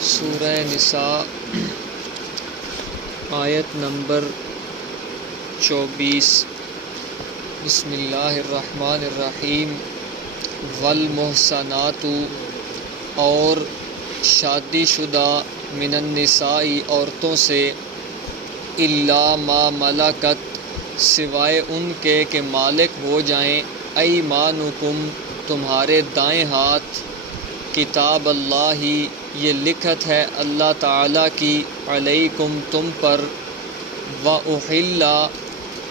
سورہ نساء آیت نمبر 24۔ بسم اللہ الرحمن الرحیم۔ والمحصنات، اور شادی شدہ من النساء عورتوں سے، الا ما ملکت سوائے ان کے کہ مالک ہو جائیں، ایمانکم تمہارے دائیں ہاتھ، کتاب اللہ یہ لکھت ہے اللہ تعالیٰ کی، علیکم تم پر، وأحل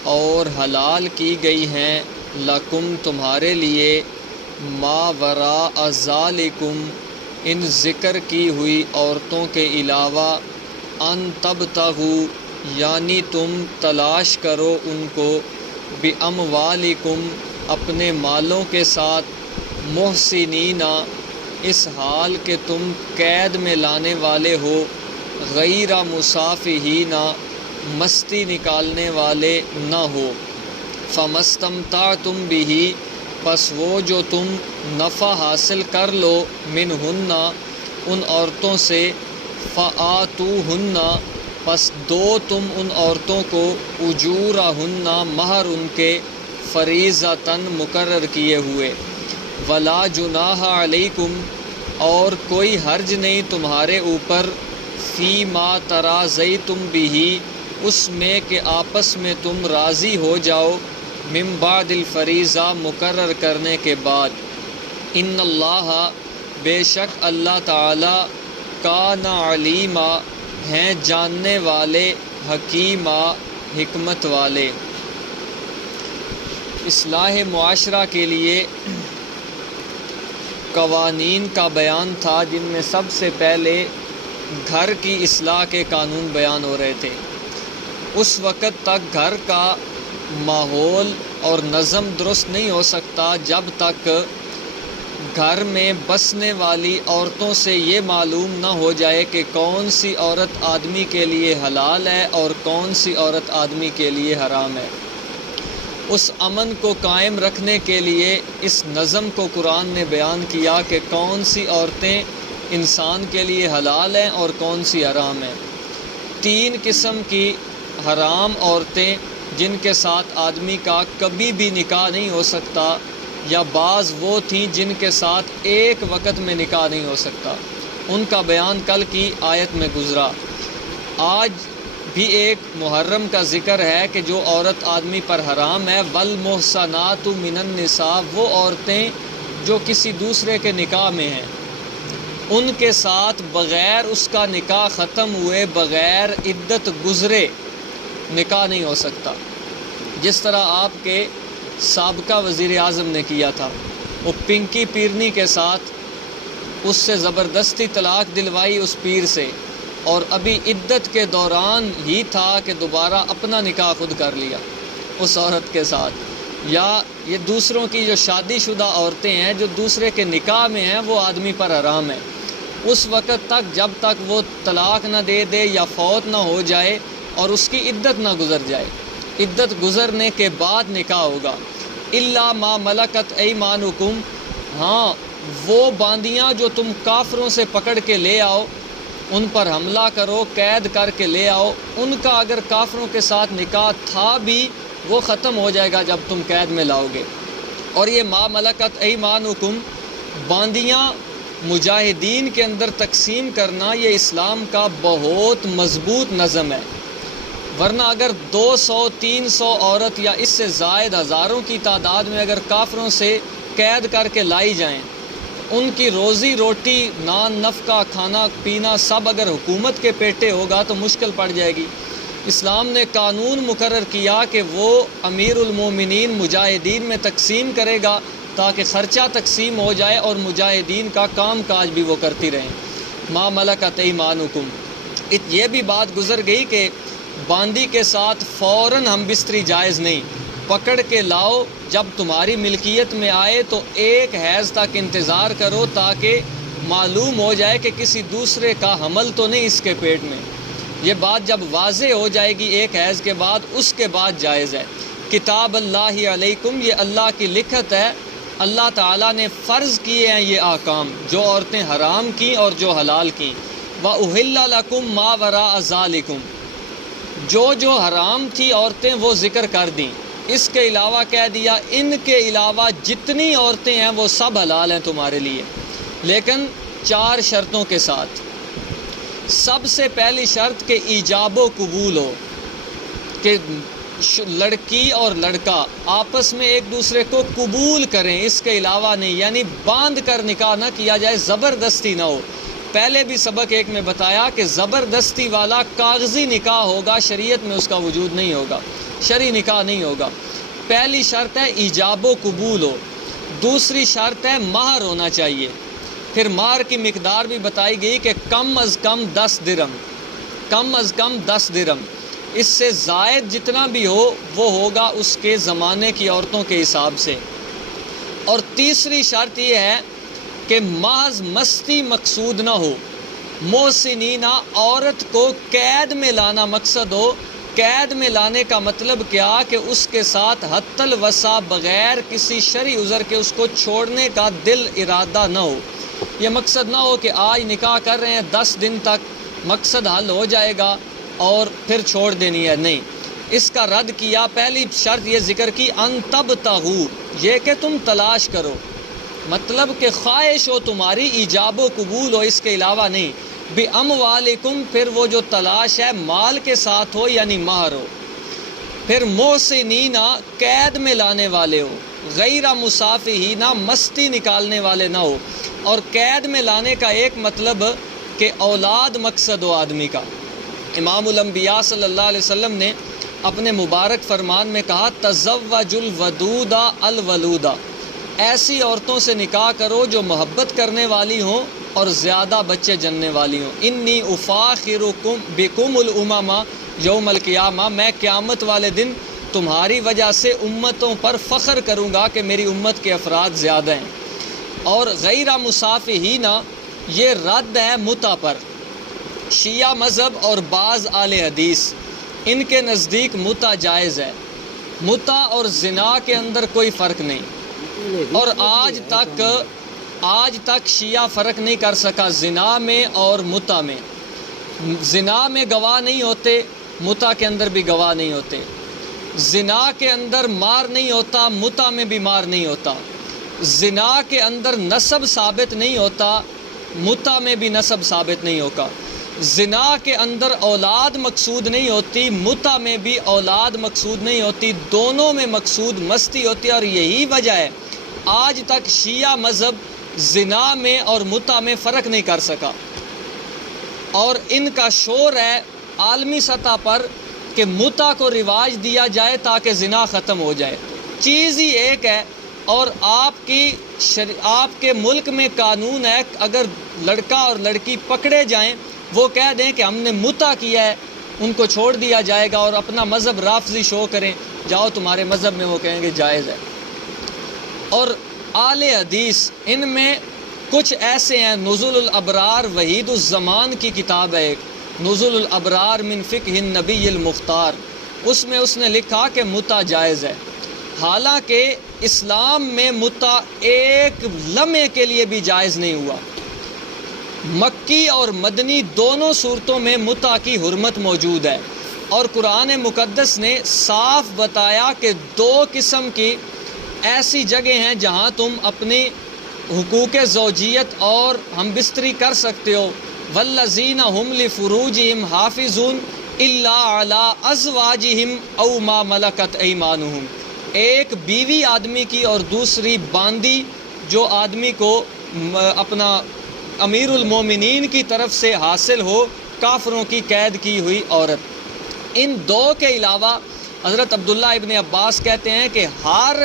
اور حلال کی گئی ہیں، لکم تمہارے لیے، ما وراء ذالکم ان ذکر کی ہوئی عورتوں کے علاوہ، ان تبتغوا یعنی تم تلاش کرو ان کو، باموالکم اپنے مالوں کے ساتھ، محسنین اس حال کہ تم قید میں لانے والے ہو، غیر مسافحین مستی نکالنے والے نہ ہو، فمستمتعتم بہ پس وہ جو تم نفع حاصل کر لو، منہن ان عورتوں سے، فآتوہن پس دو تم ان عورتوں کو، اجورہن مہر ان کے، فریضۃً مقرر کیے ہوئے، ولا جناح علیکم اور کوئی حرج نہیں تمہارے اوپر، فی ما تراضیتم بہ اس میں کہ آپس میں تم راضی ہو جاؤ، من بعد الفریضہ مقرر کرنے کے بعد، ان اللہ بے شک اللہ تعالی کان علیما ہیں جاننے والے، حکیما حکمت والے۔ اصلاح معاشرہ کے لیے قوانین کا بیان تھا، جن میں سب سے پہلے گھر کی اصلاح کے قانون بیان ہو رہے تھے۔ اس وقت تک گھر کا ماحول اور نظم درست نہیں ہو سکتا جب تک گھر میں بسنے والی عورتوں سے یہ معلوم نہ ہو جائے کہ کون سی عورت آدمی کے لیے حلال ہے اور کون سی عورت آدمی کے لیے حرام ہے۔ اس امن کو قائم رکھنے کے لیے اس نظم کو قرآن نے بیان کیا کہ کون سی عورتیں انسان کے لیے حلال ہیں اور کون سی حرام ہیں۔ 3 قسم کی حرام عورتیں جن کے ساتھ آدمی کا کبھی بھی نکاح نہیں ہو سکتا، یا بعض وہ تھیں جن کے ساتھ ایک وقت میں نکاح نہیں ہو سکتا، ان کا بیان کل کی آیت میں گزرا۔ آج بھی ایک محرم کا ذکر ہے کہ جو عورت آدمی پر حرام ہے، والمحصنات من النساء وہ عورتیں جو کسی دوسرے کے نکاح میں ہیں، ان کے ساتھ بغیر اس کا نکاح ختم ہوئے، بغیر عدت گزرے نکاح نہیں ہو سکتا، جس طرح آپ کے سابقہ وزیر اعظم نے کیا تھا۔ وہ پنکی پیرنی کے ساتھ اس سے زبردستی طلاق دلوائی اس پیر سے، اور ابھی عدت کے دوران ہی تھا کہ دوبارہ اپنا نکاح خود کر لیا اس عورت کے ساتھ۔ یا یہ دوسروں کی جو شادی شدہ عورتیں ہیں جو دوسرے کے نکاح میں ہیں، وہ آدمی پر حرام ہے اس وقت تک جب تک وہ طلاق نہ دے دے یا فوت نہ ہو جائے اور اس کی عدت نہ گزر جائے۔ عدت گزرنے کے بعد نکاح ہوگا۔ الا ما ملکت ایمانکم، ہاں وہ باندیاں جو تم کافروں سے پکڑ کے لے آؤ، ان پر حملہ کرو، قید کر کے لے آؤ، ان کا اگر کافروں کے ساتھ نکاح تھا بھی وہ ختم ہو جائے گا جب تم قید میں لاؤ گے۔ اور یہ ما ملکت ایمانکم باندیاں مجاہدین کے اندر تقسیم کرنا، یہ اسلام کا بہت مضبوط نظم ہے، ورنہ اگر 200-300 عورت یا اس سے زائد ہزاروں کی تعداد میں اگر کافروں سے قید کر کے لائی جائیں، ان کی روزی روٹی، نان نفقہ، کھانا پینا سب اگر حکومت کے پیٹے ہوگا تو مشکل پڑ جائے گی۔ اسلام نے قانون مقرر کیا کہ وہ امیر المومنین مجاہدین میں تقسیم کرے گا تاکہ خرچہ تقسیم ہو جائے اور مجاہدین کا کام کاج بھی وہ کرتی رہیں۔ ما ملکت ایمانکم، یہ بھی بات گزر گئی کہ باندی کے ساتھ فوراً ہم بستری جائز نہیں، پکڑ کے لاؤ، جب تمہاری ملکیت میں آئے تو ایک حیض تک انتظار کرو تاکہ معلوم ہو جائے کہ کسی دوسرے کا حمل تو نہیں اس کے پیٹ میں۔ یہ بات جب واضح ہو جائے گی ایک حیض کے بعد، اس کے بعد جائز ہے۔ کتاب اللہ علیکم، یہ اللہ کی لکھت ہے، اللہ تعالیٰ نے فرض کیے ہیں یہ احکام، جو عورتیں حرام کی اور جو حلال کی۔ وَأُحِلَّ لَكُم مَّا وَرَاءَ ذَلِكُم، جو حرام تھی عورتیں وہ ذکر کر دیں، اس کے علاوہ کہہ دیا ان کے علاوہ جتنی عورتیں ہیں وہ سب حلال ہیں تمہارے لیے، لیکن 4 شرطوں کے ساتھ۔ سب سے پہلی شرط کہ ایجاب و قبول ہو، کہ لڑکی اور لڑکا آپس میں ایک دوسرے کو قبول کریں، اس کے علاوہ نہیں، یعنی باندھ کر نکاح نہ کیا جائے، زبردستی نہ ہو۔ پہلے بھی سبق ایک میں بتایا کہ زبردستی والا کاغذی نکاح ہوگا، شریعت میں اس کا وجود نہیں ہوگا، شرعی نکاح نہیں ہوگا۔ پہلی شرط ہے ایجاب و قبول ہو، دوسری شرط ہے مہر ہونا چاہیے۔ پھر مہر کی مقدار بھی بتائی گئی کہ کم از کم 10 درہم، کم از کم 10 درہم، اس سے زائد جتنا بھی ہو وہ ہوگا اس کے زمانے کی عورتوں کے حساب سے۔ اور تیسری شرط یہ ہے کہ محض مستی مقصود نہ ہو، محسنینہ، عورت کو قید میں لانا مقصد ہو۔ قید میں لانے کا مطلب کیا کہ اس کے ساتھ حتی الوسع بغیر کسی شرعی عذر کے اس کو چھوڑنے کا دل ارادہ نہ ہو۔ یہ مقصد نہ ہو کہ آج نکاح کر رہے ہیں 10 دن تک مقصد حل ہو جائے گا اور پھر چھوڑ دینی ہے، نہیں، اس کا رد کیا۔ پہلی شرط یہ ذکر کی ان تبتغوا، یہ کہ تم تلاش کرو، مطلب کہ خواہش ہو تمہاری، ایجاب و قبول ہو، اس کے علاوہ نہیں۔ بِأَمْوَالِكُمْ، پھر وہ جو تلاش ہے مال کے ساتھ ہو یعنی مہر ہو۔ پھر محسنینہ، قید میں لانے والے ہو، غیر مصافحینہ، مستی نکالنے والے نہ ہو۔ اور قید میں لانے کا ایک مطلب کہ اولاد مقصد ہو آدمی کا۔ امام الانبیاء صلی اللہ علیہ وسلم نے اپنے مبارک فرمان میں کہا تزوج الودود الولود، ایسی عورتوں سے نکاح کرو جو محبت کرنے والی ہوں اور زیادہ بچے جننے والی ہوں۔ انی افاخرکم بکم الامم یوم القیامہ، میں قیامت والے دن تمہاری وجہ سے امتوں پر فخر کروں گا کہ میری امت کے افراد زیادہ ہیں۔ اور غیر مصافحین، یہ رد ہے متع پر۔ شیعہ مذہب اور بعض اہل حدیث، ان کے نزدیک متع جائز ہے، متع اور زنا کے اندر کوئی فرق نہیں۔ اور آج تک شیعہ فرق نہیں کر سکا زنا میں اور متع میں۔ زنا میں گواہ نہیں ہوتے، متع کے اندر بھی گواہ نہیں ہوتے۔ زنا کے اندر مار نہیں ہوتا، متع میں بھی مار نہیں ہوتا۔ زنا کے اندر نسب ثابت نہیں ہوتا، متع میں بھی نسب ثابت نہیں ہوگا۔ زنا کے اندر اولاد مقصود نہیں ہوتی، متع میں بھی اولاد مقصود نہیں ہوتی، دونوں میں مقصود مستی ہوتی ہے۔ اور یہی وجہ ہے آج تک شیعہ مذہب زنا میں اور متع میں فرق نہیں کر سکا، اور ان کا شور ہے عالمی سطح پر کہ متع کو رواج دیا جائے تاکہ زنا ختم ہو جائے۔ چیز ہی ایک ہے، اور آپ کے ملک میں قانون ہے اگر لڑکا اور لڑکی پکڑے جائیں، وہ کہہ دیں کہ ہم نے متع کیا ہے، ان کو چھوڑ دیا جائے گا اور اپنا مذہب رافضی شو کریں، جاؤ تمہارے مذہب میں، وہ کہیں گے جائز ہے۔ اور اہل حدیث، ان میں کچھ ایسے ہیں، نزول الابرار وحید الزمان کی کتاب ہے ایک، نزول الابرار من فقہ النبی المختار، اس میں اس نے لکھا کہ متع جائز ہے، حالانکہ اسلام میں متع ایک لمحے کے لیے بھی جائز نہیں ہوا۔ مکی اور مدنی دونوں صورتوں میں متع کی حرمت موجود ہے، اور قرآن مقدس نے صاف بتایا کہ 2 قسم کی ایسی جگہ ہیں جہاں تم اپنی حقوق زوجیت اور ہم بستری کر سکتے ہو۔ والذین هم لفروجہم حافظون الا علی ازواجہم او ما ملکت ایمانہم، ایک بیوی آدمی کی اور دوسری باندی جو آدمی کو اپنا امیر المومنین کی طرف سے حاصل ہو، کافروں کی قید کی ہوئی عورت۔ ان 2 کے علاوہ حضرت عبداللہ ابن عباس کہتے ہیں کہ ہر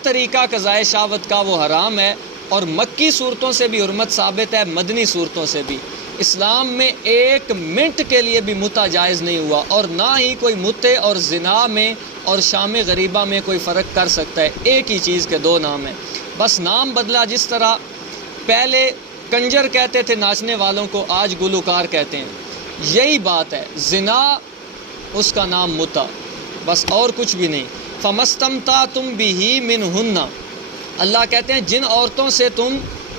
طریقہ قضائے شہوت کا وہ حرام ہے، اور مکی صورتوں سے بھی حرمت ثابت ہے، مدنی صورتوں سے بھی۔ اسلام میں 1 منٹ کے لیے بھی متع جائز نہیں ہوا، اور نہ ہی کوئی متع اور زنا میں اور شام غریبہ میں کوئی فرق کر سکتا ہے، ایک ہی چیز کے 2 نام ہیں، بس نام بدلا۔ جس طرح پہلے کنجر کہتے تھے ناچنے والوں کو، آج گلوکار کہتے ہیں، یہی بات ہے، زنا اس کا نام متع، بس اور کچھ بھی نہیں۔ فَمَسْتَمْتَعْتُمْ بِهِ مِنْهُنَّ، اللہ کہتے ہیں جن عورتوں سے تم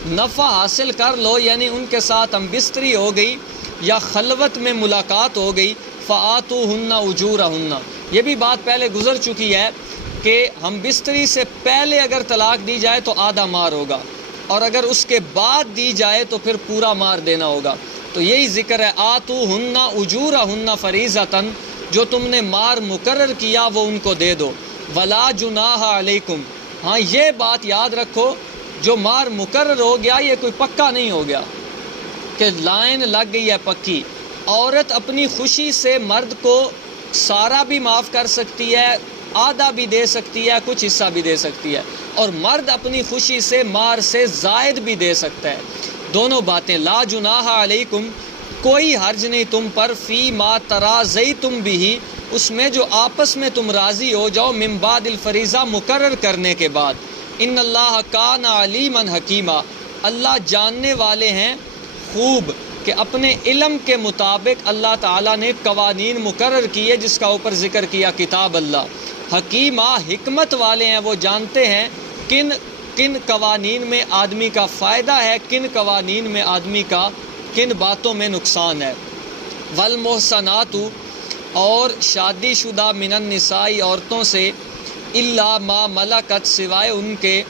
نفع حاصل کر لو یعنی ان کے ساتھ ہم بستری ہو گئی یا خلوت میں ملاقات ہو گئی، فآتوہن اجورہن، یہ بھی بات پہلے گزر چکی ہے کہ ہم بستری سے پہلے اگر طلاق دی جائے تو آدھا مہر ہوگا، اور اگر اس کے بعد دی جائے تو پھر پورا مہر دینا ہوگا۔ تو یہی ذکر ہے، آتوہن اجورہن فریضۃً، جو تم نے مہر مقرر کیا وہ ان کو دے دو۔ ولا جناح علیکم، ہاں یہ بات یاد رکھو، جو مہر مقرر ہو گیا یہ کوئی پکا نہیں ہو گیا کہ لائن لگ گئی ہے پکی۔ عورت اپنی خوشی سے مرد کو سارا بھی معاف کر سکتی ہے، آدھا بھی دے سکتی ہے، کچھ حصہ بھی دے سکتی ہے، اور مرد اپنی خوشی سے مہر سے زائد بھی دے سکتا ہے، دونوں باتیں۔ لا جناح علیکم، کوئی حرج نہیں تم پر، فی ما تراضیتم بہ، اس میں جو آپس میں تم راضی ہو جاؤ، من بعد الفریضہ، مقرر کرنے کے بعد۔ ان اللہ کان علیما حکیما، اللہ جاننے والے ہیں خوب، کہ اپنے علم کے مطابق اللہ تعالیٰ نے قوانین مقرر کیے، جس کا اوپر ذکر کیا کتاب اللہ۔ حکیمہ، حکمت والے ہیں، وہ جانتے ہیں کن کن قوانین میں آدمی کا فائدہ ہے، کن قوانین میں آدمی کا کن باتوں میں نقصان ہے۔ والمحصنات، اور شادی شدہ من النساء، عورتوں سے، الا ما ملکت، سوائے ان کے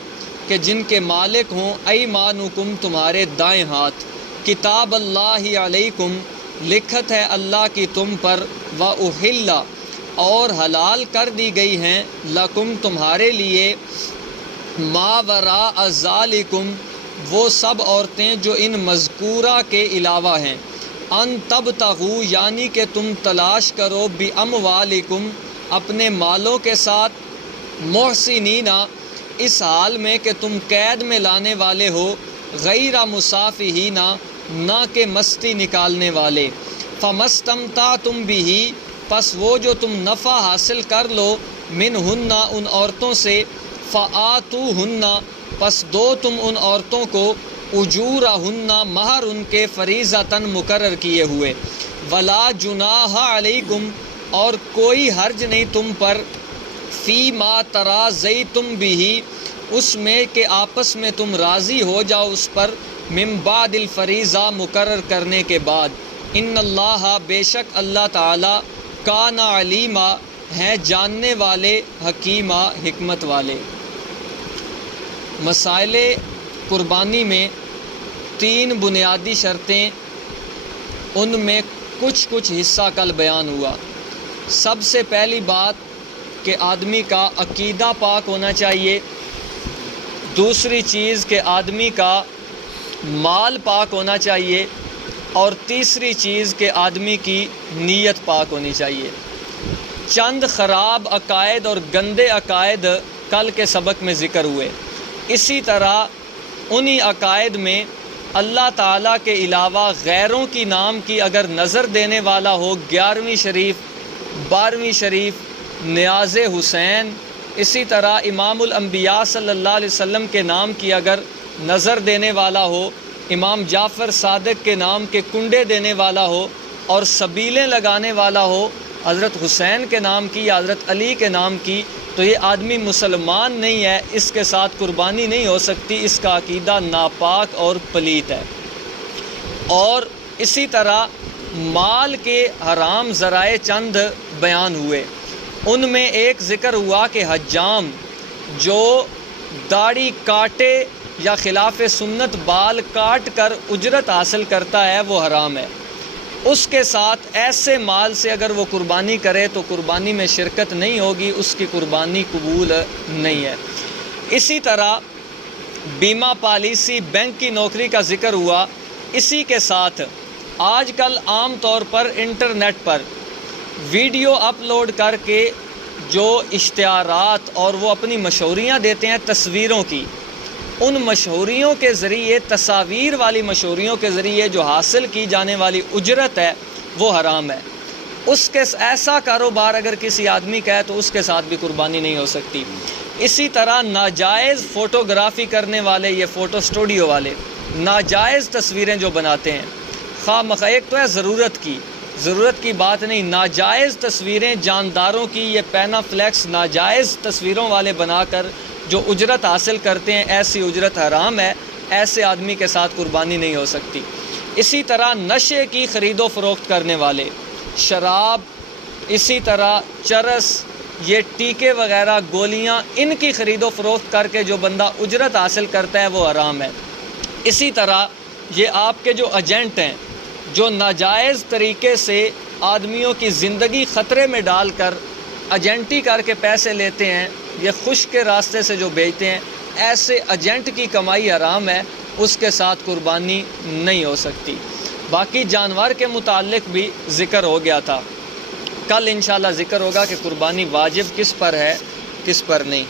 کہ جن کے مالک ہوں، ایمانکم، تمہارے دائیں ہاتھ۔ کتاب اللہ علیکم، لکھت ہے اللہ کی تم پر، وأحل، اور حلال کر دی گئی ہیں، لکم، تمہارے لیے، ما وراء ذالکم، وہ سب عورتیں جو ان مذکورہ کے علاوہ ہیں، ان تبتغوا، یعنی کہ تم تلاش کرو، باموالکم، اپنے مالوں کے ساتھ، محسنین، اس حال میں کہ تم قید میں لانے والے ہو، غیر مسافحین، نہ کہ مستی نکالنے والے۔ فمستمتعتم بہ، پس وہ جو تم نفع حاصل کر لو، منہن، ان عورتوں سے، فآتوہن، پس دو تم ان عورتوں کو، اجورہن، مہر ان کے، فریضۃً، مقرر کیے ہوئے۔ ولا جناح علیکم، اور کوئی حرج نہیں تم پر، فی ما تراضیتم بہ، اس میں کہ آپس میں تم راضی ہو جاؤ اس پر، من بعد الفریضہ، مقرر کرنے کے بعد۔ ان اللہ، بے شک اللہ تعالی، کان علیما، ہیں جاننے والے، حکیمہ، حکمت والے۔ مسائل قربانی میں 3 بنیادی شرطیں، ان میں کچھ حصہ کل بیان ہوا۔ سب سے پہلی بات کہ آدمی کا عقیدہ پاک ہونا چاہیے، دوسری چیز کہ آدمی کا مال پاک ہونا چاہیے، اور تیسری چیز کہ آدمی کی نیت پاک ہونی چاہیے۔ چند خراب عقائد اور گندے عقائد کل کے سبق میں ذکر ہوئے، اسی طرح انہی عقائد میں اللہ تعالیٰ کے علاوہ غیروں کی نام کی اگر نظر دینے والا ہو، 11ویں شریف، 12ویں شریف، نیاز حسین، اسی طرح امام الانبیاء صلی اللہ علیہ وسلم کے نام کی اگر نظر دینے والا ہو، امام جعفر صادق کے نام کے کنڈے دینے والا ہو، اور سبیلیں لگانے والا ہو حضرت حسین کے نام کی یا حضرت علی کے نام کی، تو یہ آدمی مسلمان نہیں ہے، اس کے ساتھ قربانی نہیں ہو سکتی، اس کا عقیدہ ناپاک اور پلیت ہے۔ اور اسی طرح مال کے حرام ذرائع چند بیان ہوئے، ان میں ایک ذکر ہوا کہ حجام جو داڑھی کاٹے یا خلاف سنت بال کاٹ کر اجرت حاصل کرتا ہے وہ حرام ہے۔ اس کے ساتھ ایسے مال سے اگر وہ قربانی کرے تو قربانی میں شرکت نہیں ہوگی، اس کی قربانی قبول نہیں ہے۔ اسی طرح بیمہ پالیسی، بینک کی نوکری کا ذکر ہوا۔ اسی کے ساتھ آج کل عام طور پر انٹرنیٹ پر ویڈیو اپلوڈ کر کے جو اشتہارات اور وہ اپنی مشہوریاں دیتے ہیں تصویروں کی، ان مشہوریوں کے ذریعے، تصاویر والی مشہوریوں کے ذریعے جو حاصل کی جانے والی اجرت ہے وہ حرام ہے۔ اس کے ایسا کاروبار اگر کسی آدمی کا ہے تو اس کے ساتھ بھی قربانی نہیں ہو سکتی۔ اسی طرح ناجائز فوٹوگرافی کرنے والے، یہ فوٹو اسٹوڈیو والے ناجائز تصویریں جو بناتے ہیں، خواہ مخواہ، ایک تو ہے ضرورت کی بات نہیں، ناجائز تصویریں جانداروں کی، یہ پینا فلیکس ناجائز تصویروں والے بنا کر جو اجرت حاصل کرتے ہیں، ایسی اجرت حرام ہے۔ ایسے آدمی کے ساتھ قربانی نہیں ہو سکتی۔ اسی طرح نشے کی خرید و فروخت کرنے والے، شراب، اسی طرح چرس، یہ ٹیکے وغیرہ، گولیاں، ان کی خرید و فروخت کر کے جو بندہ اجرت حاصل کرتا ہے وہ حرام ہے۔ اسی طرح یہ آپ کے جو ایجنٹ ہیں جو ناجائز طریقے سے آدمیوں کی زندگی خطرے میں ڈال کر ایجنٹی کر کے پیسے لیتے ہیں، یہ خشک کے راستے سے جو بیچتے ہیں، ایسے ایجنٹ کی کمائی حرام ہے، اس کے ساتھ قربانی نہیں ہو سکتی۔ باقی جانور کے متعلق بھی ذکر ہو گیا تھا، کل انشاءاللہ ذکر ہوگا کہ قربانی واجب کس پر ہے کس پر نہیں۔